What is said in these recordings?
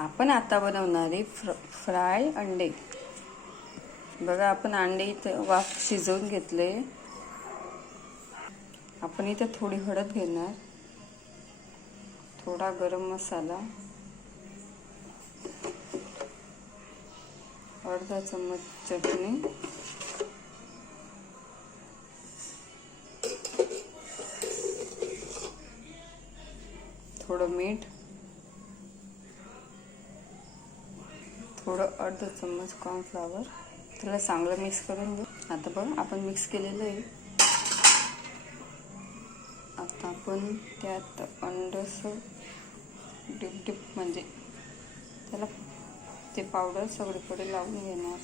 आपण आता बनवणारे फ्राय अंडे। बघा, आपण अंडे इथं वाफ शिजवून घेतले। आपण इथं थोडी हळद घेणार, थोडा गरम मसाला, अर्धा चम्मच चटणी, थोडं मीठ, थोडं अर्धा चम्मच कॉर्नफ्लॉवर। त्याला चांगलं मिक्स करून घेऊ। आता बघा, आपण मिक्स केलेलं आहे। आता आपण त्यात अंडसं डिप म्हणजे त्याला ते पावडर सगळीकडे लावून घेणार।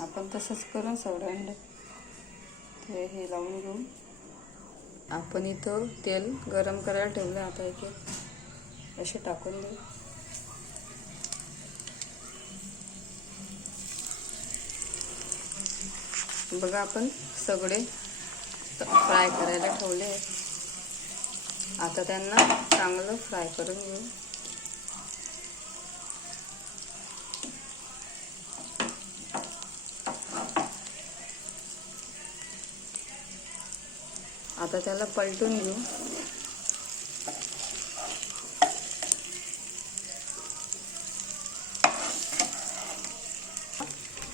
आपण तसंच करून सगळं अंडे ते हे लावून घेऊ। आपण इथं तेल गरम करायला ठेवलं। आता एक असे टाकून देऊ। बघा, आपण सगळे फ्राय करायला ठेवले। आता त्यांना चांगलं फ्राय करून घेऊ। आता त्याला पलटून घेऊ।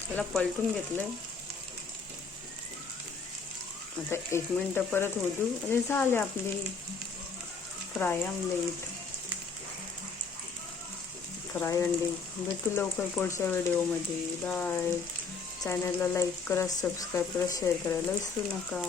त्याला पलटून घेतलंय। आता 1 मिनिट परत होऊ देऊ आणि झाले आपली फ्राय आमलेट, फ्राय अंडे। भेटू लवकर पुढच्या व्हिडिओमध्ये। बाय। चॅनलला लाईक करा, सबस्क्राईब करा, शेअर करायला विसरू नका।